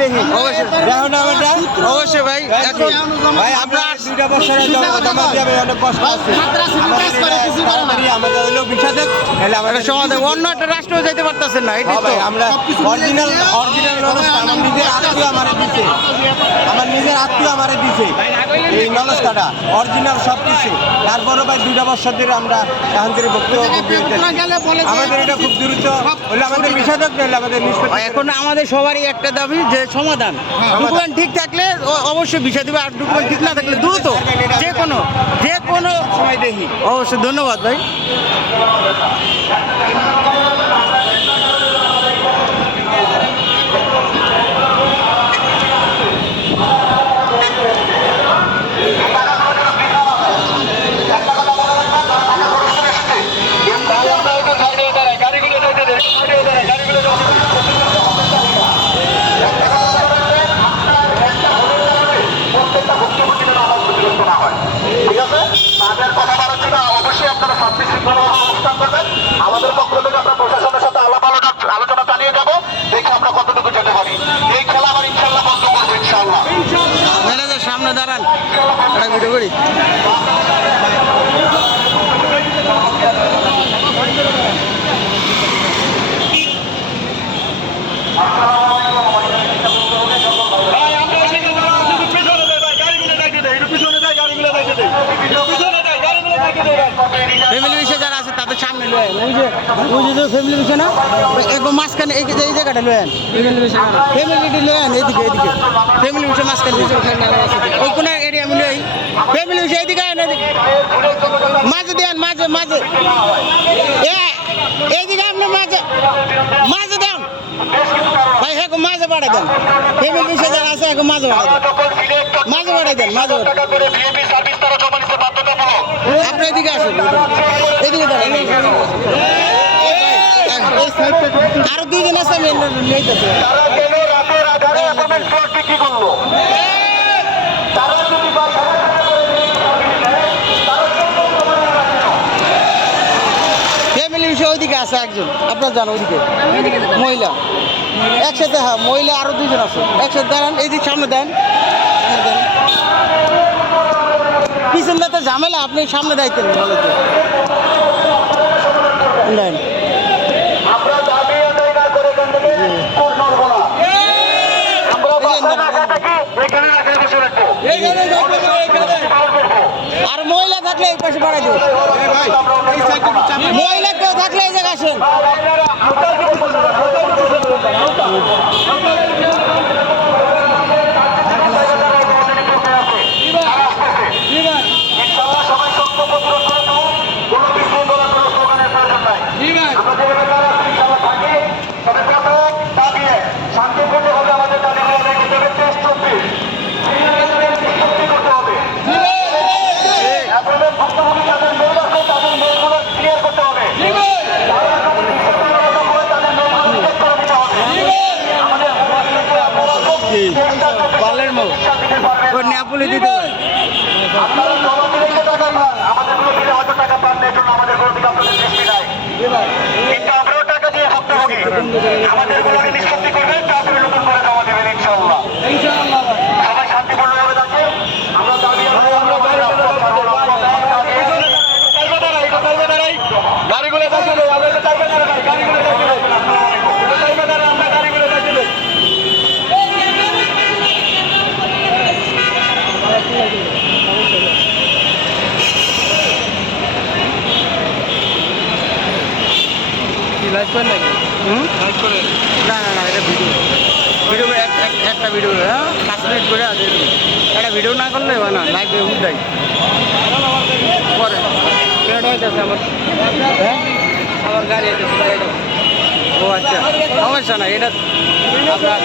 দেখি অবশ্যই। দেখো আমরা অবশ্যই ভাই এখন ভাই আমরা দুইটা বছরের জমা অনেক কষ্ট আছে আমাদের এটা তাড়াতাড়ি আমাদের হইল বিষাদে তাহলে আমাদের একটা অন্য একটা রাষ্ট্র যাইতে পারতেছেন না এটাই হ্যাঁ তো। আমরা অরিজিনাল অরিজিনাল নলেজ আমার নিজের আত্মীয় আমারে দিছে। আমার নিজের আত্মীয় আমারে দিছে। এই নলেজটা অরিজিনাল সব কিছু। তারপরে ভাই দুইটা বছর ধরে আমরা এখন থেকে বক্তব্য আমাদের এটা খুব দ্রুত হলে আমাদের বিষাদক হলে আমাদের এখন আমাদের সবারই একটা দাবি যে সমাধান। ডকুমেন্ট ঠিক থাকলে অবশ্যই বিষয় দিবে আর ডকুমেন্ট ঠিক না থাকলে দ্রুত যে কোনো যে কোনো সময় দেখি। অবশ্যই ধন্যবাদ ভাই। কথা বলার জন্য অবশ্যই আপনারা শান্তি শৃঙ্খলাভাবে অনুষ্ঠান করবেন। আমাদের পক্ষ থেকে আমরা প্রশাসনের সাথে আলাপ আলোচনা আলোচনা চালিয়ে যাব। দেখে আমরা কতটুকু যেতে পারি। এই খেলা আবার ইনশাল্লাহ বন্ধ করব, ইনশাল্লাহ। সামনে দাঁড়ান করি ফ্যামিলি বিষয় যারা আছে তাদের সামনে লয়ে আইন। ওই যে ফ্যামিলি বিষয় না একদম মাঝখানে এই জায়গাটা লয়ে ফ্যামিলি বিষয় ফ্যামিলিটি লয়ে আন এইদিকে এইদিকে। ফ্যামিলি বিষয় মাঝখানে ওই কোন এরিয়া আমি লই ফ্যামিলি বিষয় এইদিকে মাঝে দেন মাঝে মাঝে। এ এইদিকে আপনি মাঝে। মাঝে দেন ভাই হ্যাঁ মাঝে বাড়াই দেন। ফ্যামিলি বিষয় যারা আছে এখন মাঝে বাড়াই দেন। মাঝে বাড়াই দেন মাঝে বাড়াই নিতে বাধ্যতামূলক আপনি এদিকে আসুন এদিকে আরও দুইজন আছে আছে একজন। আপনার মহিলা। একসাথে হ্যাঁ মহিলা আরও দুজন আছে। একসাথে দাঁড়ান, এই দিক সামনে দেন। পিছন ঝামেলা আপনি সামনে দায়িত্ব ভালো আর মহিলা থাকলে এই পাশে বাড়াই দেবো। মহিলা কেউ থাকলে এই জায়গায় আসেন। ওই নেপুলি দিতে আমাদের কোনো দিলে হুম? না না না এটা ভিডিও ভিডিও এক- এক- একটা ভিডিও হ্যাঁ? পাঁচ মিনিট করে আছে একটা ভিডিও না করলে হয় না লাইভে উঠাই পরে। পেড হইতেছে আমার। হ্যাঁ? আমার গাড়ি হইতেছে গাড়িটা ও আচ্ছা। সমস্যা না এটা আপনার